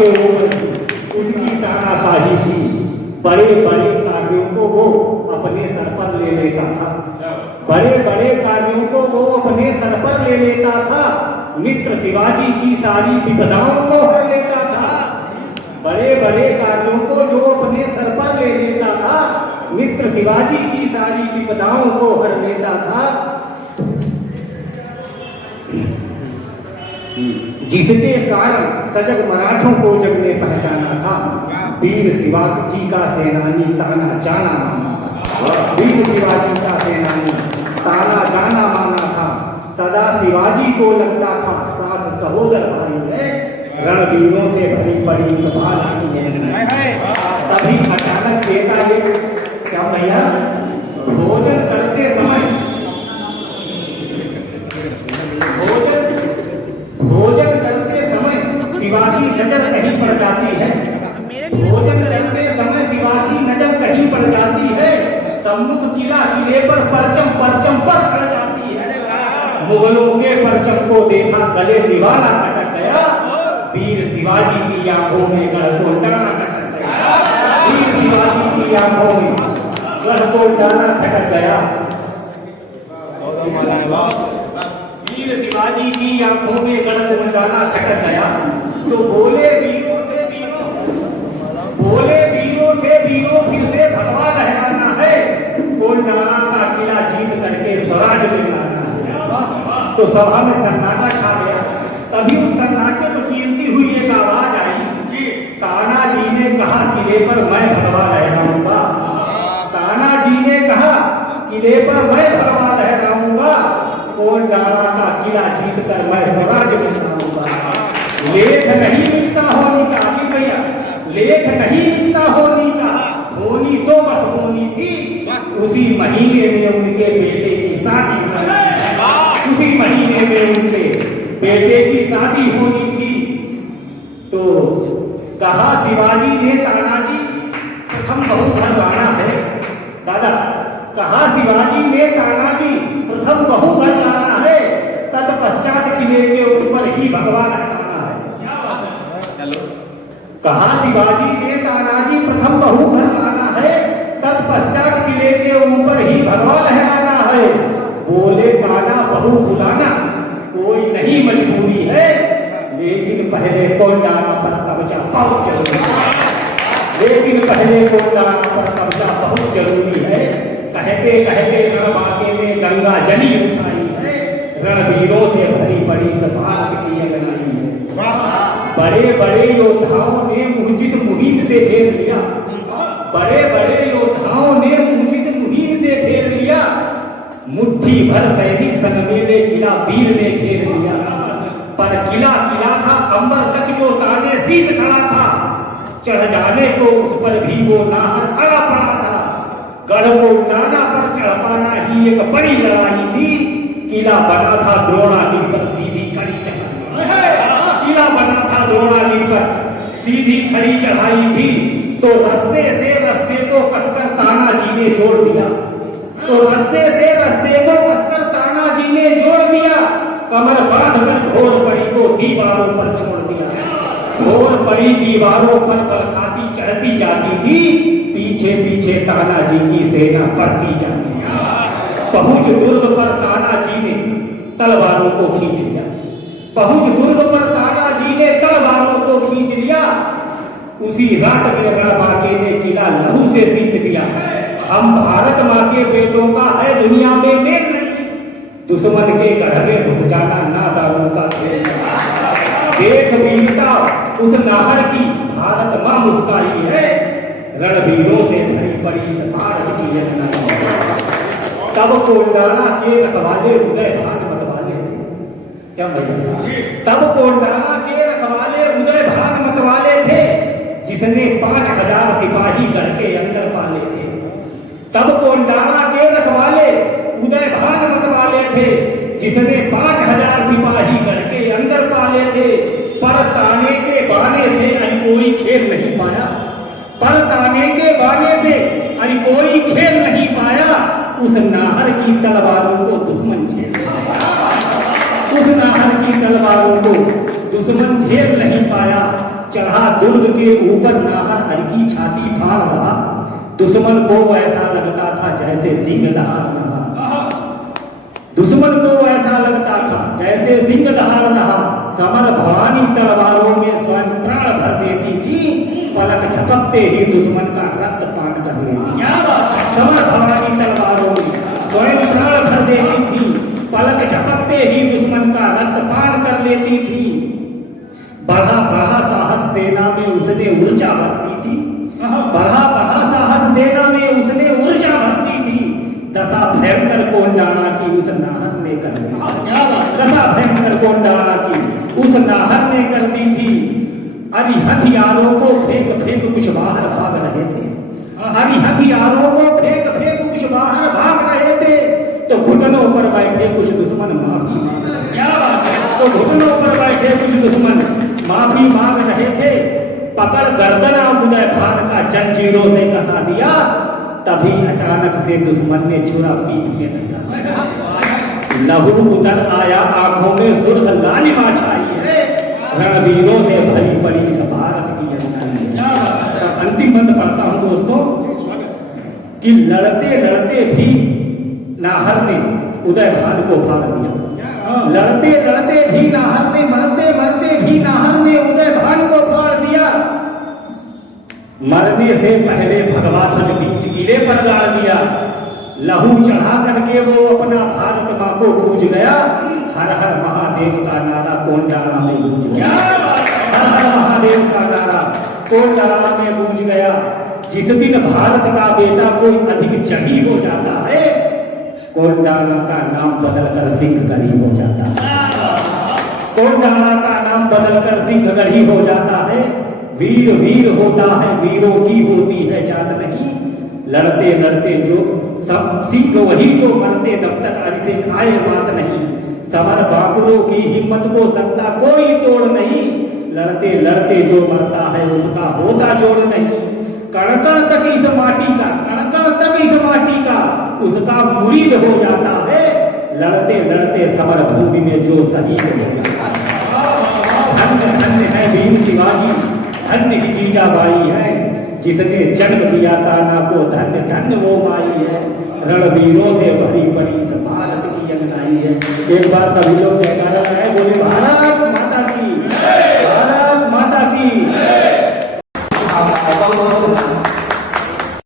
उसकी तानाशाही थी। बड़े बड़े कार्यों को वो अपने सर पर ले लेता था। बड़े बड़े कार्यों को वो अपने सर पर ले लेता था। मित्र शिवाजी की सारी विपदाओं को हर लेता था। बड़े बड़े कार्यों को जो अपने सर पर ले लेता था, मित्र शिवाजी की सारी विपदाओं को हर लेता था। जिसके कारण सजग मराठों को जग ने पहचाना था। वीर शिवाजी का सेनानी ताना जाना माना था। वीर शिवाजी का सेनानी ताना जाना माना था। सदा शिवाजी को लगता था साथ सहोदर भाई है। रणवीरों से भरी पड़ी सभा तभी अचानक देखा ये क्या भैया, भोजन करते समय भोजन करते समय शिवाजी नजर कहीं पड़ जाती है। भोजन करते समय शिवाजी नजर कहीं पड़ जाती है। सम्मुख किला किले पर परचम परचम पर अड़ जाती है। मुगलों के परचम को देखा गले निवाला कटक गया। वीर शिवाजी की आंखों में गढ़कोटाना कटक गया। वीर शिवाजी की आंखों में गढ़कोटाना खटक गया। वीर शिवाजी की आंखों में गढ़कोटाना खटक गया। तो बोले वीरों से वीरों फिर से भगवा लहराना है। कोंडाना का किला जीत करके स्वराज में लाना है। तो सभा में सन्नाटा छा गया। तभी उस सन्नाटे को चीरती हुई एक आवाज आई। तानाजी ने कहा किले पर मैं भगवा लहराऊंगा। तानाजी ने कहा किले पर मैं भगवा लहराऊंगा। कोंडाना का किला जीत कर मैं स्वराज में लाऊंगा। लेख नहीं मिलता होनी का भैया, लेख नहीं मिलता होनी का, होनी तो बस होनी थी। उसी महीने में उनके बेटे की शादी हुई। उसी महीने में उनके बेटे की शादी होनी थी। तो कहा शिवाजी ने तानाजी प्रथम बहू घर लाना है। दादा कहा शिवाजी ने तानाजी प्रथम बहू घर लाना है। तत्पश्चात किले के ऊपर ही भगवान लहराना है। कहा शिवाजी ने तानाजी प्रथम बहू घर लाना है। तत्पश्चात किले के ऊपर ही भगवान लहराना है। बोले ताना बहू बुलाना कोई नहीं मजबूरी है, लेकिन पहले कोंडाना पर कब्जा बहुत जरूरी है। लेकिन पहले कोंडाना पर कब्जा बहुत जरूरी है। कहते कहते रणबांके में गंगा जली उठाई है। रणवीरों से भरी पड़ी भारत की अगनाई है। बड़े बड़े योद्धाओं ने जिस मुहिम से घेर लिया, बड़े बड़े योद्धाओं ने जिस मुहिम से घेर लिया, मुट्ठी भर सैनिक संग मेले किला वीर ने घेर लिया। पर किला किला था, अंबर तक जो ताने शीश खड़ा था। चढ़ जाने को उस पर भी वो नाहर अड़ा पड़ा था। गढ़कोटाना पर चढ़ पाना ही एक बड़ी लड़ाई थी। किला बना था द्रोणागिरी पर सीधी खड़ी चढ़ाई। किला बना था द्रोणागिरी पर सीधी खड़ी चढ़ाई थी। तो रस्से को कसकर तानाजी ने जोड़ दिया। तो रस्से को कसकर तानाजी ने जोड़ दिया। कमर बांधकर घोर पड़ी को दीवारों पर छोड़ दिया। घोर पड़ी दीवारों पर बल खाती चढ़ती जाती थी। पीछे पीछे तानाजी की सेना बढ़ती जाती थी। पहुंच दुर्ग पर तानाजी ने तलवारों को खींच लिया। पहुंच दुर्ग पर तानाजी ने तलवारों को खींच लिया। उसी रात में रणबांके ने किला लहू से सींच दिया। हम भारत माँ के बेटों का है दुनिया में मेल नहीं। दुश्मन के गढ़ में घुस जाना नादानों का खेल। देख वीरता उस नाहर की भारत माँ मुस्काई है। रणवीरों से भरी पड़ी इस भारत की अगनाई। तब कोंडाना के रखवाले उदय भान मतवाले थे। क्या भैया, तब कोंडाना के रखवाले उदय भान मतवाले थे। जिसने 5000 सिपाही गढ़ के अंदर पाले थे। तब कोंडाना के रखवाले उदय भान मतवाले थे। जिसने 5000 सिपाही गढ़ के अंदर पाले थे। पर ताने के बाने से कोई खेल नहीं पाया। पर ताने के बाने से कोई खेल नहीं पाया। उस नाहर की तलवारों को दुश्मन झेल नहीं पाया। उस नाहर की तलवारों को दुश्मन झेल नहीं पाया। चढ़ा दुर्ग के ऊपर नाहर हर की छाती फाड़ रहा, दुश्मन को ऐसा लगता था जैसे सिंह दहाड़ रहा, दुश्मन को ऐसा लगता था जैसे सिंह दहाड़ रहा। समर भवानी तलवारों में स्वयं प्राण भर देती थी, पलक झपकते ही दुश्मन का रक्त पान कर लेती। समर भवानी तलवारों में स्वयं प्राण भर देती थी, पलक झपकते ही दुश्मन का रक्त पान कर लेती थी। बढ़ा बढ़ा साहस सेना में उसने ऊर्जा भरती थी, बढ़ा बढ़ा साहस सेना में उसने ऊर्जा भरती थी। दशा भयंकर कौन डाला की उस नाहर ने कर दी, दशा भयंकर कौन डाला की उस नाहर ने कर दी थी। अरे हथियारों को फेंक फेंक कुछ बाहर भाग रहे थे, अरे हथियारों को फेंक फेंक कुछ बाहर भाग रहे थे, तो घुटनों पर बैठे कुछ दुश्मन माफी मांग रहे थे, तो घुटनों पर बैठे कुछ दुश्मन माफी मांग रहे थे। पकड़ गर्दना उदय भान का जंजीरों से कसा दिया, तभी अचानक से दुश्मन ने छुरा पीठ में धंसा दिया। लहू उतर आया आंखों में सुर्ख लालिमा छाई है, रणवीरों से भरी पड़ी इस भारत की अंगनाई है। अंतिम बंद पढ़ता हूं दोस्तों कि लड़ते लड़ते भी नाहर ने उदय भान को फाड़ दिया, लड़ते लड़ते भी नाहर ने, मरते मरते भी नाहर ने उदय भान को फाड़ दिया। मरने से पहले भगवा ध्वज बीच किले पर गाड़ दिया, लहू चढ़ा करके वो अपना भारत माँ को पूज गया। हर हर महादेव का नारा कोंडाला में गूंज गया, हर हर महादेव का नारा कोंडाला में गूंज गया। जिस दिन भारत का बेटा कोई अधिक जड़ी हो जाता है, कोंडाला का नाम बदलकर सिंहगढ़ी हो जाता है, कोंडाला का नाम बदलकर सिंहगढ़ी हो जाता है। वीर वीर होता है, वीरों की होती है जात नहीं, लड़ते लड़ते जो सब सिख वही जो मरते तब तक अरिसे खाए बात नहीं। समर बाकुरों की हिम्मत को सकता कोई तोड़ नहीं, लड़ते लड़ते जो मरता है उसका होता जोड़ नहीं। कण कण तक इस माटी का, कण कण तक इस माटी का उसका मुरीद हो जाता है, लड़ते लड़ते समर भूमि में जो शहीद हो जाता है। धन्य धन्य है वीर शिवाजी, धन्य ही जीजाबाई है, जिसने जन्म दिया ताना को, धन्य धन्य वो माई है। रणवीरों से भरी पड़ी इस भारत की अंगनाई है। एक बार सभी लोग जयकारा लगाए, बोले भारत